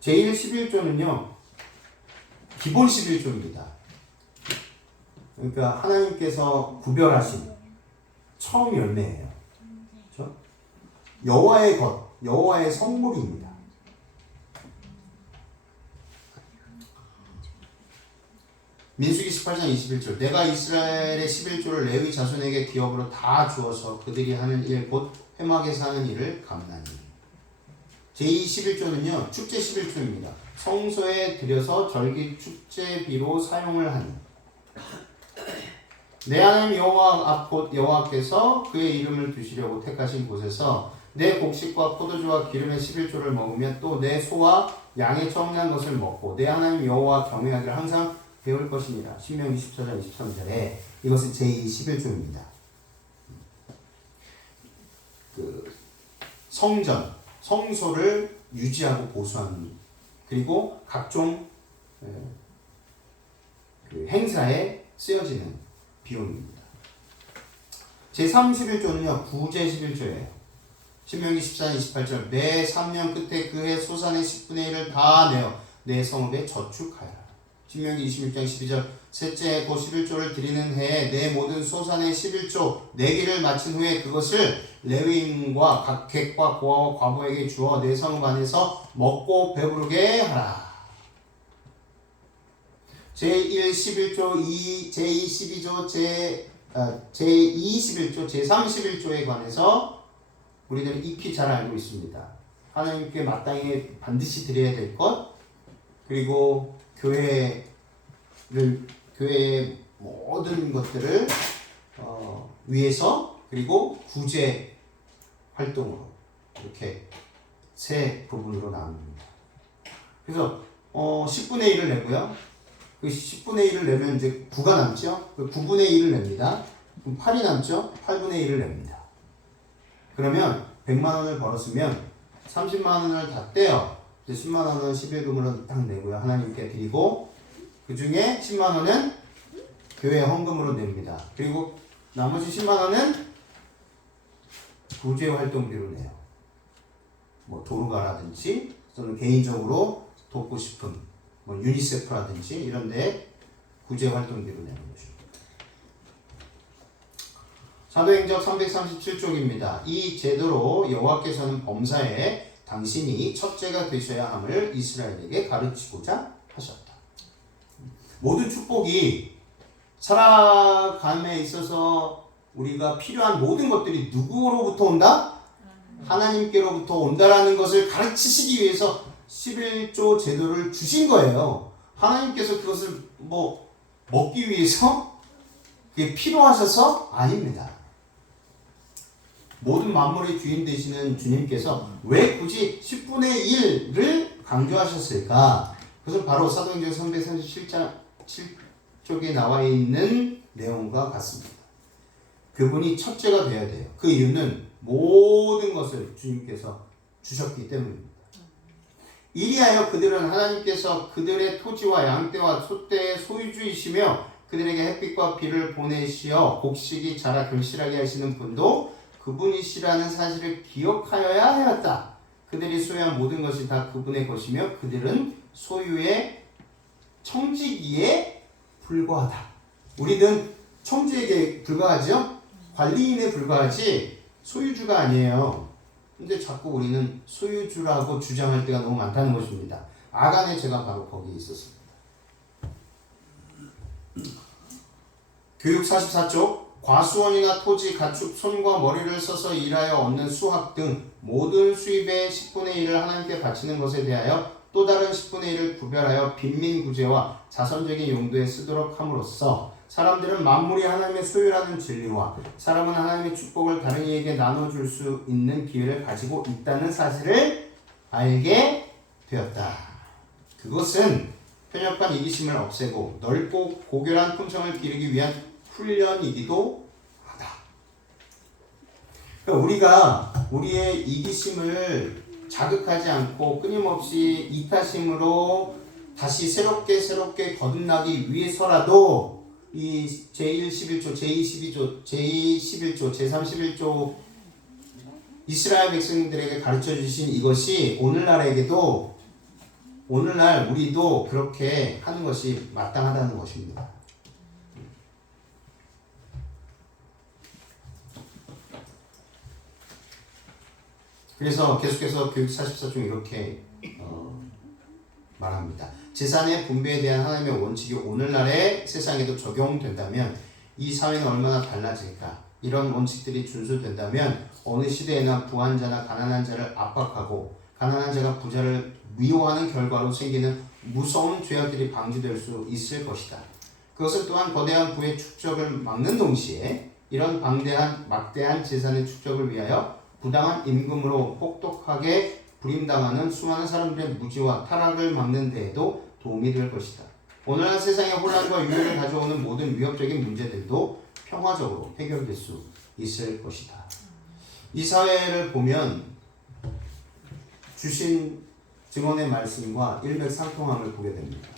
제1 11조는요 기본 11조입니다. 그러니까 하나님께서 구별하신 처음 열매예요. 그렇죠? 여호와의 것, 여호와의 성물입니다. 민수기 18장 21절 내가 이스라엘의 11조를 레위 자손에게 기업으로 다 주어서 그들이 하는 일 곧 회막에서 하는 일을 감나니. 제2 11조는요 축제 11조입니다. 성소에 들여서 절기 축제비로 사용을 하니 내 하나님 여호와 앞 곧 여호와께서 그의 이름을 두시려고 택하신 곳에서 내 곡식과 포도주와 기름의 11조를 먹으면 또 내 소와 양의 처음난 것을 먹고 내 하나님 여호와 경외하기를 항상 배울 것입니다. 신명기 14장 23절에 이것은 제2 11조입니다. 성전, 성소를 유지하고 보수하는, 그리고 각종 그 행사에 쓰여지는 비용입니다. 제31조는요 구제 11조예요. 신명기 14장 28절 매 3년 끝에 그해 소산의 10분의 1을 다 내어 내 성읍에 저축하여라. 신명기 26장 12절 셋째 도 11조를 드리는 해에 내 모든 소산의 11조 내기를 마친 후에 그것을 레위인과 각 객과 고아와 과부에게 주어 내 성읍 안에서 먹고 배부르게 하라. 제1 11조, 제2 12조, 제2 11조, 제3 11조에 관해서 우리들은 익히 잘 알고 있습니다. 하나님께 마땅히 반드시 드려야 될 것, 그리고 교회의 모든 것들을 위해서, 그리고 구제 활동으로 이렇게 세 부분으로 나눕니다. 그래서 10분의 1을 내고요. 그 10분의 1을 내면 이제 9가 남죠. 그 9분의 1을 냅니다. 그럼 8이 남죠. 8분의 1을 냅니다. 그러면 100만 원을 벌었으면 30만 원을 다 떼어 이제 10만 원은 11금으로 딱 내고요. 하나님께 드리고 그 중에 10만 원은 교회 헌금으로 냅니다. 그리고 나머지 10만 원은 구제 활동비로 내요. 뭐 도루가라든지 또는 개인적으로 돕고 싶은 뭐 유니세프라든지 이런 데 구제 활동비로 내는 것입니다. 사도행전 337쪽입니다. 이 제도로 여호와께서는 범사에 당신이 첫째가 되셔야 함을 이스라엘에게 가르치고자 하셨다. 모든 축복이 살아감에 있어서 우리가 필요한 모든 것들이 누구로부터 온다? 하나님께로부터 온다라는 것을 가르치시기 위해서 11조 제도를 주신 거예요. 하나님께서 그것을 뭐 먹기 위해서 그게 필요하셔서 아닙니다. 모든 만물의 주인 되시는 주님께서 왜 굳이 10분의 1을 강조하셨을까? 그것은 바로 사도행전 337장 7쪽에 나와 있는 내용과 같습니다. 그분이 첫째가 되어야 돼요. 그 이유는 모든 것을 주님께서 주셨기 때문입니다. 이리하여 그들은 하나님께서 그들의 토지와 양떼와 소떼의 소유주이시며 그들에게 햇빛과 비를 보내시어 곡식이 자라 결실하게 하시는 분도 그분이시라는 사실을 기억하여야 하였다. 그들이 소유한 모든 것이 다 그분의 것이며 그들은 소유의 청지기에 불과하다. 우리는 청지에게 불과하죠? 관리인에 불과하지 소유주가 아니에요. 근데 자꾸 우리는 소유주라고 주장할 때가 너무 많다는 것입니다. 아간의 죄가 바로 거기에 있었습니다. 교육 44쪽 과수원이나 토지, 가축, 손과 머리를 써서 일하여 얻는 수확 등 모든 수입의 10분의 1을 하나님께 바치는 것에 대하여 또 다른 10분의 1을 구별하여 빈민구제와 자선적인 용도에 쓰도록 함으로써 사람들은 만물이 하나님의 소유라는 진리와 사람은 하나님의 축복을 다른 이에게 나눠줄 수 있는 기회를 가지고 있다는 사실을 알게 되었다. 그것은 편협한 이기심을 없애고 넓고 고결한 품성을 기르기 위한 훈련이기도 하다. 그러니까 우리가 우리의 이기심을 자극하지 않고 끊임없이 이타심으로 다시 새롭게 거듭나기 위해서라도 이 제1 11조, 제2 12조, 제2 11조, 제3 11조 이스라엘 백성들에게 가르쳐 주신 이것이 오늘날 우리도 그렇게 하는 것이 마땅하다는 것입니다. 그래서 계속해서 교육 44중 이렇게 말합니다. 재산의 분배에 대한 하나님의 원칙이 오늘날의 세상에도 적용된다면 이 사회는 얼마나 달라질까? 이런 원칙들이 준수된다면 어느 시대에나 부한 자나 가난한 자를 압박하고 가난한 자가 부자를 미워하는 결과로 생기는 무서운 죄악들이 방지될 수 있을 것이다. 그것은 또한 거대한 부의 축적을 막는 동시에 이런 막대한 재산의 축적을 위하여 부당한 임금으로 혹독하게 불임당하는 수많은 사람들의 무지와 타락을 막는 데에도 도움이 될 것이다. 오늘날 세상의 혼란과 유해를 가져오는 모든 위협적인 문제들도 평화적으로 해결될 수 있을 것이다. 이 사회를 보면 주신 증언의 말씀과 일맥상통함을 보게 됩니다.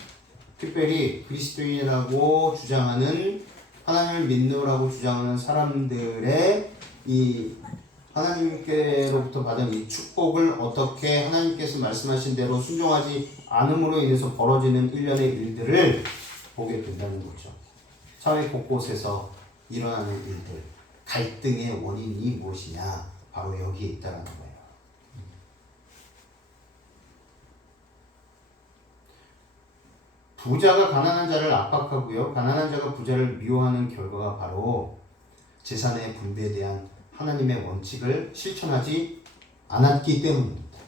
특별히 그리스도인이라고 주장하는 하나님을 믿노라고 주장하는 사람들의 이 하나님께로부터 받은 이 축복을 어떻게 하나님께서 말씀하신 대로 순종하지 않음으로 인해서 벌어지는 일련의 일들을 보게 된다는 거죠. 사회 곳곳에서 일어나는 일들, 갈등의 원인이 무엇이냐? 바로 여기에 있다는 거예요. 부자가 가난한 자를 압박하고요. 가난한 자가 부자를 미워하는 결과가 바로 재산의 분배에 대한 하나님의 원칙을 실천하지 않았기 때문입니다.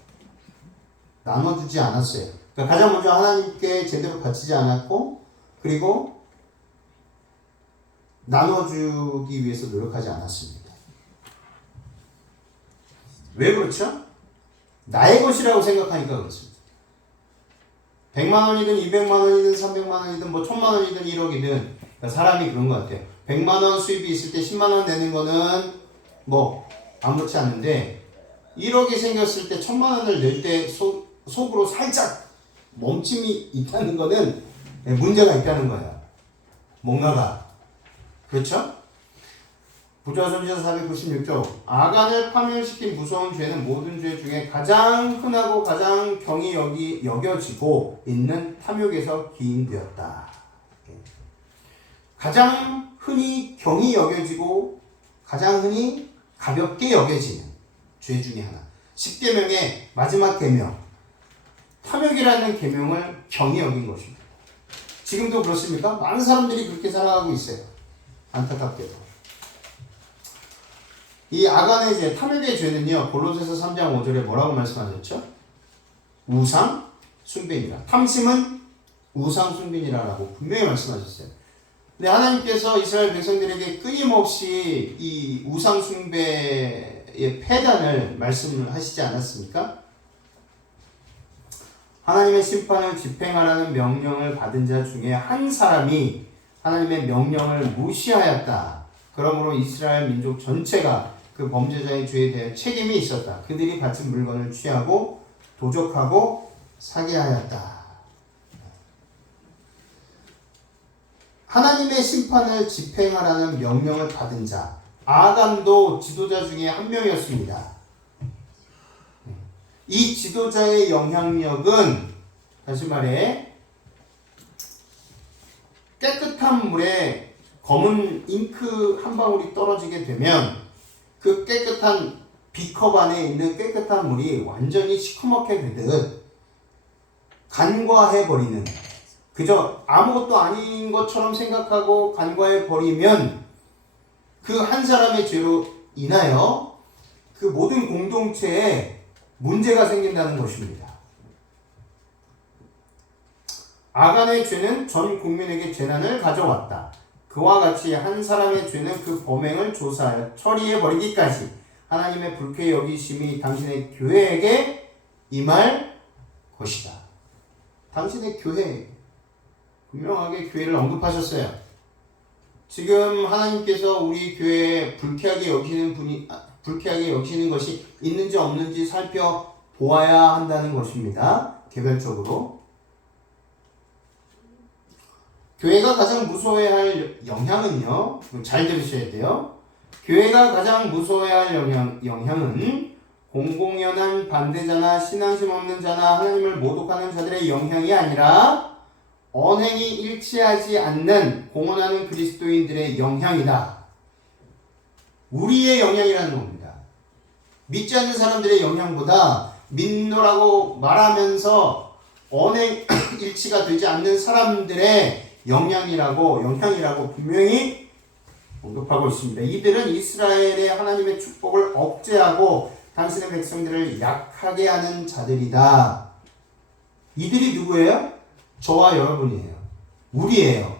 나눠주지 않았어요. 그러니까 가장 먼저 하나님께 제대로 바치지 않았고, 그리고 나눠주기 위해서 노력하지 않았습니다. 왜 그렇죠? 나의 것이라고 생각하니까 그렇습니다. 100만 원이든 200만 원이든 300만 원이든 뭐 1000만 원이든 1억이든 그러니까 사람이 그런 것 같아요. 100만 원 수입이 있을 때 10만 원 내는 거는 뭐 아무렇지 않은데 1억이 생겼을 때 1000만 원을 낼 때 속으로 살짝 멈춤이 있다는 거는 문제가 있다는 거예요. 뭔가가. 그렇죠? 부자손지서 496쪽 아간을 파멸시킨 무서운 죄는 모든 죄 중에 가장 흔하고 가장 경히 여겨지고 있는 탐욕에서 기인되었다. 가장 흔히 경히 여겨지고 가장 흔히 가볍게 여겨지는 죄 중에 하나. 10계명의 마지막 계명 탐욕이라는 계명을 경히 여긴 것입니다. 지금도 그렇습니까? 많은 사람들이 그렇게 살아가고 있어요. 안타깝게도. 이 아간의 죄, 탐욕의 죄는요, 골로새서 3장 5절에 뭐라고 말씀하셨죠? 우상 숭배니라. 탐심은 우상 숭배니라라고 분명히 말씀하셨어요. 근데 하나님께서 이스라엘 백성들에게 끊임없이 이 우상 숭배의 폐단을 말씀을 하시지 않았습니까? 하나님의 심판을 집행하라는 명령을 받은 자 중에 한 사람이 하나님의 명령을 무시하였다. 그러므로 이스라엘 민족 전체가 그 범죄자의 죄에 대한 책임이 있었다. 그들이 바친 물건을 취하고 도적하고 사기하였다. 하나님의 심판을 집행하라는 명령을 받은 자 아간도 지도자 중에 한 명이었습니다. 이 지도자의 영향력은 다시 말해 깨끗한 물에 검은 잉크 한 방울이 떨어지게 되면 그 깨끗한 비컵 안에 있는 깨끗한 물이 완전히 시커멓게 되듯 간과해버리는, 그저 아무것도 아닌 것처럼 생각하고 간과해버리면 그 한 사람의 죄로 인하여 그 모든 공동체에 문제가 생긴다는 것입니다. 아간의 죄는 전 국민에게 재난을 가져왔다. 그와 같이 한 사람의 죄는 그 범행을 조사하여 처리해버리기까지 하나님의 불쾌 여기심이 당신의 교회에게 임할 것이다. 당신의 교회, 분명하게 교회를 언급하셨어요. 지금 하나님께서 우리 교회에 불쾌하게 여기시는 것이 있는지 없는지 살펴보아야 한다는 것입니다. 개별적으로. 교회가 가장 무서워해야 할 영향은요, 잘 들으셔야 돼요. 교회가 가장 무서워해야 할 영향은 공공연한 반대자나 신앙심 없는 자나 하나님을 모독하는 자들의 영향이 아니라 언행이 일치하지 않는 공언하는 그리스도인들의 영향이다. 우리의 영향이라는 겁니다. 믿지 않는 사람들의 영향보다 믿노라고 말하면서 언행 일치가 되지 않는 사람들의 영향이라고 분명히 언급하고 있습니다. 이들은 이스라엘의 하나님의 축복을 억제하고 당신의 백성들을 약하게 하는 자들이다. 이들이 누구예요? 저와 여러분이에요. 우리예요.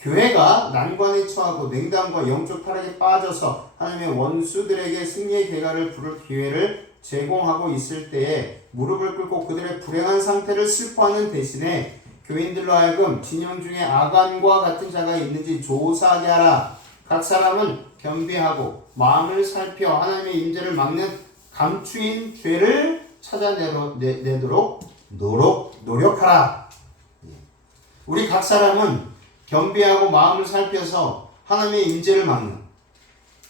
교회가 난관에 처하고 냉담과 영적 타락에 빠져서 하나님의 원수들에게 승리의 대가를 부를 기회를 제공하고 있을 때에 무릎을 꿇고 그들의 불행한 상태를 슬퍼하는 대신에 교인들로 하여금 진영 중에 아간과 같은 자가 있는지 조사하게 하라. 각 사람은 겸비하고 마음을 살펴 하나님의 임재를 막는 감추인 죄를 찾아내도록 노력하라. 우리 각 사람은 겸비하고 마음을 살펴서 하나님의 임재를 막는,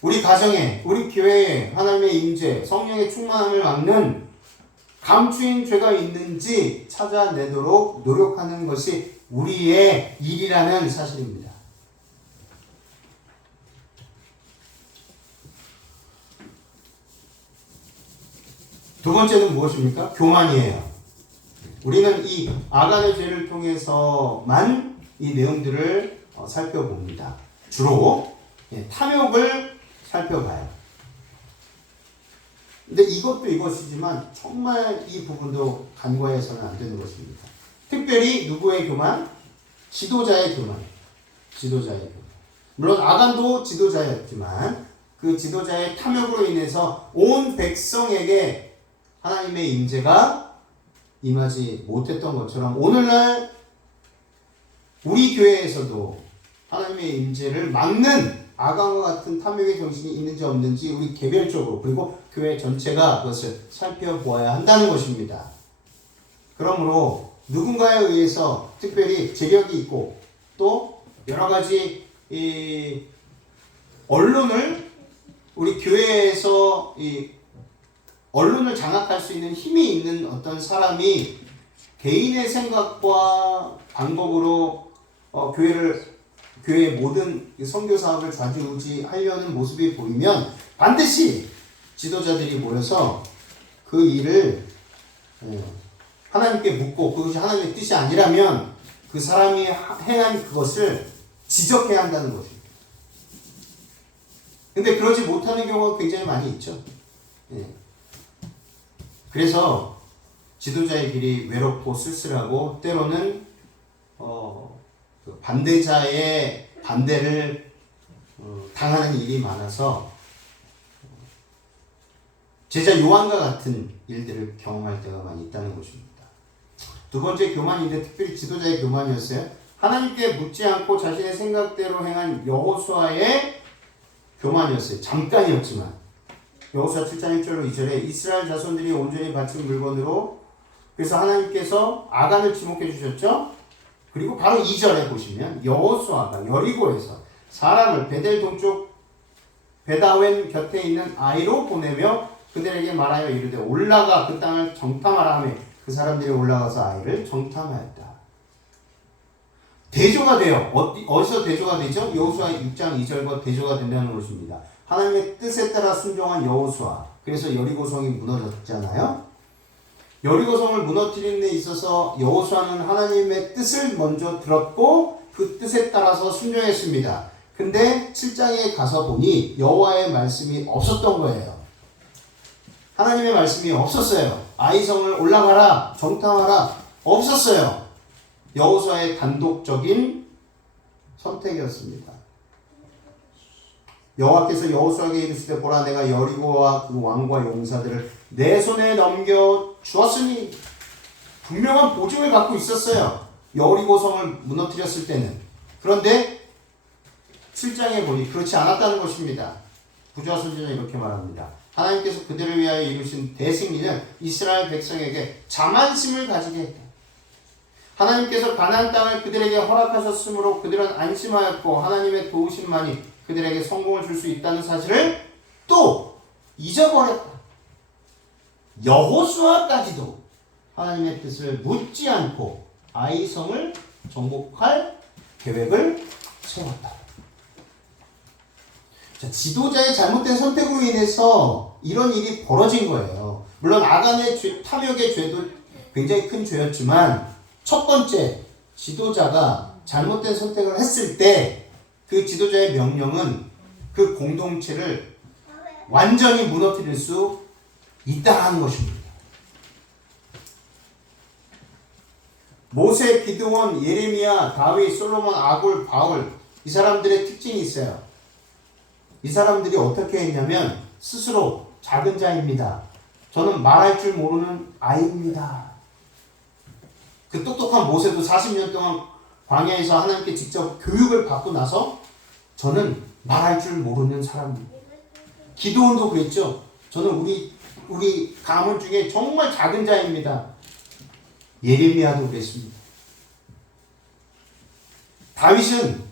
우리 가정에, 우리 교회에 하나님의 임재, 성령의 충만함을 막는 감추인 죄가 있는지 찾아내도록 노력하는 것이 우리의 일이라는 사실입니다. 두 번째는 무엇입니까? 교만이에요. 우리는 이 아간의 죄를 통해서만 이 내용들을 살펴봅니다. 주로 탐욕을 살펴봐요. 근데 이것도 이것이지만 정말 이 부분도 간과해서는 안 되는 것입니다. 특별히 누구의 교만? 지도자의 교만. 지도자의 교만. 물론 아간도 지도자였지만 그 지도자의 탐욕으로 인해서 온 백성에게 하나님의 임재가 임하지 못했던 것처럼 오늘날 우리 교회에서도 하나님의 임재를 막는 아간과 같은 탐욕의 정신이 있는지 없는지 우리 개별적으로 그리고 교회 전체가 그것을 살펴보아야 한다는 것입니다. 그러므로 누군가에 의해서 특별히 재력이 있고 또 여러 가지 언론을 우리 교회에서 언론을 장악할 수 있는 힘이 있는 어떤 사람이 개인의 생각과 방법으로 교회의 모든 선교 사업을 좌지우지하려는 모습이 보이면 반드시 지도자들이 모여서 그 일을 하나님께 묻고 그것이 하나님의 뜻이 아니라면 그 사람이 행한 그것을 지적해야 한다는 것입니다. 근데 그러지 못하는 경우가 굉장히 많이 있죠. 그래서 지도자의 길이 외롭고 쓸쓸하고 때로는 반대자의 반대를 당하는 일이 많아서 제자 요한과 같은 일들을 경험할 때가 많이 있다는 것입니다. 두 번째 교만인데 특별히 지도자의 교만이었어요. 하나님께 묻지 않고 자신의 생각대로 행한 여호수아의 교만이었어요. 잠깐이었지만 여호수아 7장 1절로 2절에 이스라엘 자손들이 온전히 바친 물건으로 그래서 하나님께서 아간을 지목해 주셨죠. 그리고 바로 2절에 보시면 여호수아가 여리고에서 사람을 베델 동쪽 베다웬 곁에 있는 아이로 보내며 그들에게 말하여 이르되 올라가 그 땅을 정탐하라 하며 그 사람들이 올라가서 아이를 정탐하였다. 대조가 돼요. 어디서 대조가 되죠? 여호수아 6장 2절과 대조가 된다는 것입니다. 하나님의 뜻에 따라 순종한 여호수아. 그래서 여리고성이 무너졌잖아요. 여리고성을 무너뜨리는 데 있어서 여호수아는 하나님의 뜻을 먼저 들었고 그 뜻에 따라서 순종했습니다. 근데 7장에 가서 보니 여호와의 말씀이 없었던 거예요. 하나님의 말씀이 없었어요. 아이성을 올라가라, 정탐하라, 없었어요. 여호수아의 단독적인 선택이었습니다. 여호와께서 여호수아에게 이르시되 보라 내가 여리고와 그 왕과 용사들을 내 손에 넘겨 주었으니 분명한 보증을 갖고 있었어요. 여리고성을 무너뜨렸을 때는. 그런데 7장에 보니 그렇지 않았다는 것입니다. 부조와 선지자는 이렇게 말합니다. 하나님께서 그들을 위하여 이루신 대승리는 이스라엘 백성에게 자만심을 가지게 했다. 하나님께서 가나안 땅을 그들에게 허락하셨으므로 그들은 안심하였고 하나님의 도우심만이 그들에게 성공을 줄 수 있다는 사실을 또 잊어버렸다. 여호수아까지도 하나님의 뜻을 묻지 않고 아이성을 정복할 계획을 세웠다. 자, 지도자의 잘못된 선택으로 인해서 이런 일이 벌어진 거예요. 물론 아간의 죄, 탐욕의 죄도 굉장히 큰 죄였지만 첫 번째 지도자가 잘못된 선택을 했을 때 그 지도자의 명령은 그 공동체를 완전히 무너뜨릴 수 있다는 것입니다. 모세, 기드온, 예레미야, 다윗, 솔로몬, 아굴, 바울 이 사람들의 특징이 있어요. 이 사람들이 어떻게 했냐면 스스로 작은 자입니다. 저는 말할 줄 모르는 아이입니다. 그 똑똑한 모세도 40년 동안 광야에서 하나님께 직접 교육을 받고 나서 저는 말할 줄 모르는 사람입니다. 기도원도 그랬죠. 저는 우리 가문 중에 정말 작은 자입니다. 예레미야도 그랬습니다. 다윗은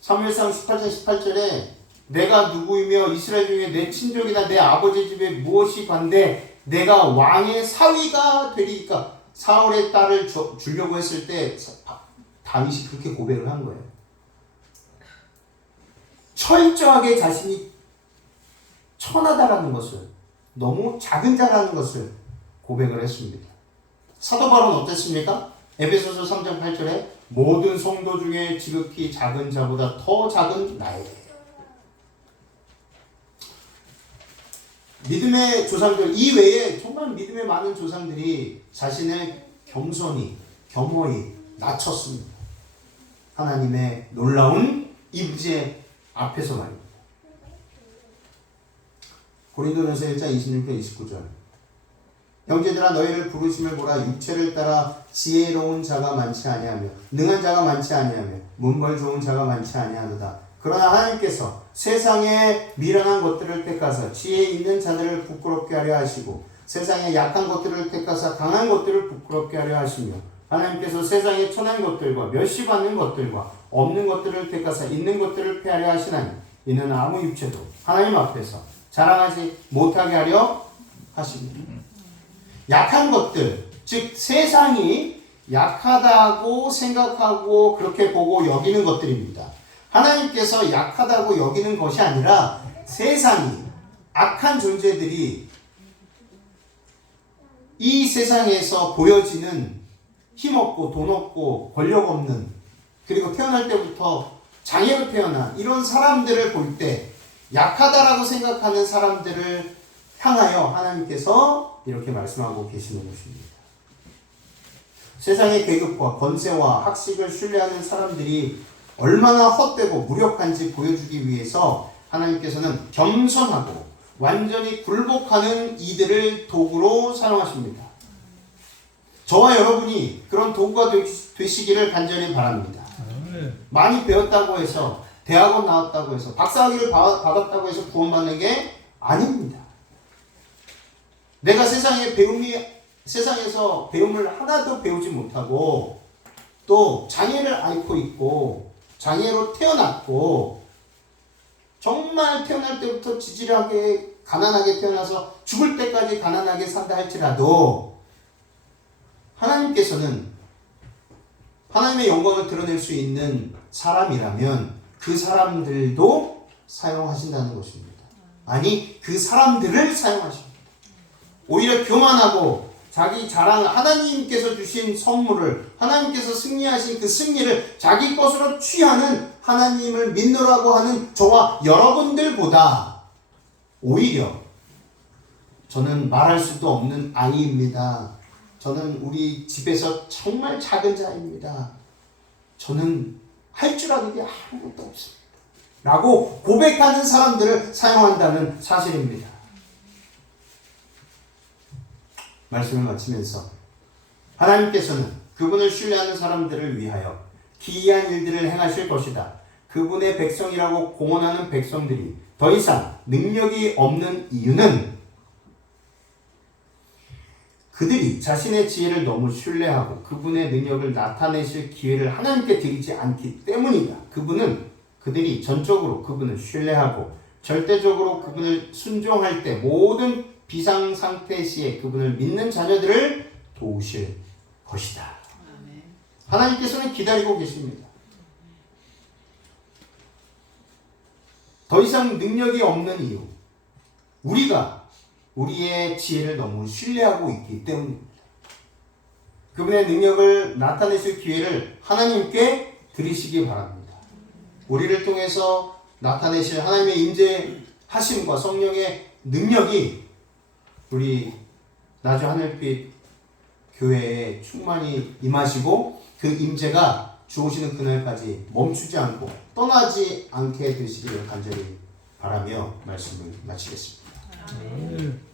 사무엘상 18장 18절에 내가 누구이며 이스라엘 중에 내 친족이나 내 아버지 집에 무엇이 관대 내가 왕의 사위가 되리이까. 사울의 딸을 주려고 했을 때 다윗이 그렇게 고백을 한 거예요. 철저하게 자신이 천하다라는 것을, 너무 작은 자라는 것을 고백을 했습니다. 사도 바울은 어땠습니까? 에베소서 3장 8절에 모든 성도 중에 지극히 작은 자보다 더 작은 나에게. 믿음의 조상들 이외에 정말 믿음의 많은 조상들이 자신을 겸손히 겸허히 낮췄습니다. 하나님의 놀라운 임재 앞에서 말입니다. 고린도전서 1장 26절 29절 형제들아 너희를 부르심을 보라. 육체를 따라 지혜로운 자가 많지 아니하며 능한 자가 많지 아니하며 문벌 좋은 자가 많지 아니하도다. 그러나 하나님께서 세상에 미련한 것들을 택하사 지혜 있는 자들을 부끄럽게 하려 하시고 세상에 약한 것들을 택하사 강한 것들을 부끄럽게 하려 하시며 하나님께서 세상에 천한 것들과 멸시받는 것들과 없는 것들을 택하사 있는 것들을 폐하려 하시나니 이는 아무 육체도 하나님 앞에서 자랑하지 못하게 하려 하십니다. 약한 것들, 즉 세상이 약하다고 생각하고 그렇게 보고 여기는 것들입니다. 하나님께서 약하다고 여기는 것이 아니라 세상이, 악한 존재들이 이 세상에서 보여지는 힘없고 돈 없고 권력 없는, 그리고 태어날 때부터 장애로 태어난 이런 사람들을 볼 때 약하다라고 생각하는 사람들을 향하여 하나님께서 이렇게 말씀하고 계시는 것입니다. 세상의 계급과 권세와 학식을 신뢰하는 사람들이 얼마나 헛되고 무력한지 보여주기 위해서 하나님께서는 겸손하고 완전히 굴복하는 이들을 도구로 사용하십니다. 저와 여러분이 그런 도구가 되시기를 간절히 바랍니다. 많이 배웠다고 해서, 대학원 나왔다고 해서, 박사학위를 받았다고 해서 구원받는 게 아닙니다. 내가 세상에서 배움을 하나도 배우지 못하고 또 장애를 앓고 있고 장애로 태어났고 정말 태어날 때부터 지질하게 가난하게 태어나서 죽을 때까지 가난하게 산다 할지라도 하나님께서는 하나님의 영광을 드러낼 수 있는 사람이라면 그 사람들도 사용하신다는 것입니다. 아니, 그 사람들을 사용하십니다. 오히려 교만하고 자기 자랑, 하나님께서 주신 선물을, 하나님께서 승리하신 그 승리를 자기 것으로 취하는, 하나님을 믿노라고 하는 저와 여러분들보다 오히려 저는 말할 수도 없는 아이입니다. 저는 우리 집에서 정말 작은 자입니다. 저는 할 줄 아는 게 아무것도 없습니다. 라고 고백하는 사람들을 사용한다는 사실입니다. 말씀을 마치면서 하나님께서는 그분을 신뢰하는 사람들을 위하여 기이한 일들을 행하실 것이다. 그분의 백성이라고 공언하는 백성들이 더 이상 능력이 없는 이유는 그들이 자신의 지혜를 너무 신뢰하고 그분의 능력을 나타내실 기회를 하나님께 드리지 않기 때문이다. 그들이 전적으로 그분을 신뢰하고 절대적으로 그분을 순종할 때 모든 비상상태 시에 그분을 믿는 자녀들을 도우실 것이다. 하나님께서는 기다리고 계십니다. 더 이상 능력이 없는 이유, 우리가 우리의 지혜를 너무 신뢰하고 있기 때문입니다. 그분의 능력을 나타내실 기회를 하나님께 드리시기 바랍니다. 우리를 통해서 나타내실 하나님의 임재하심과 성령의 능력이 우리 나주 하늘빛 교회에 충만히 임하시고 그 임재가 주오시는 그날까지 멈추지 않고 떠나지 않게 되시기를 간절히 바라며 말씀을 마치겠습니다. 아멘.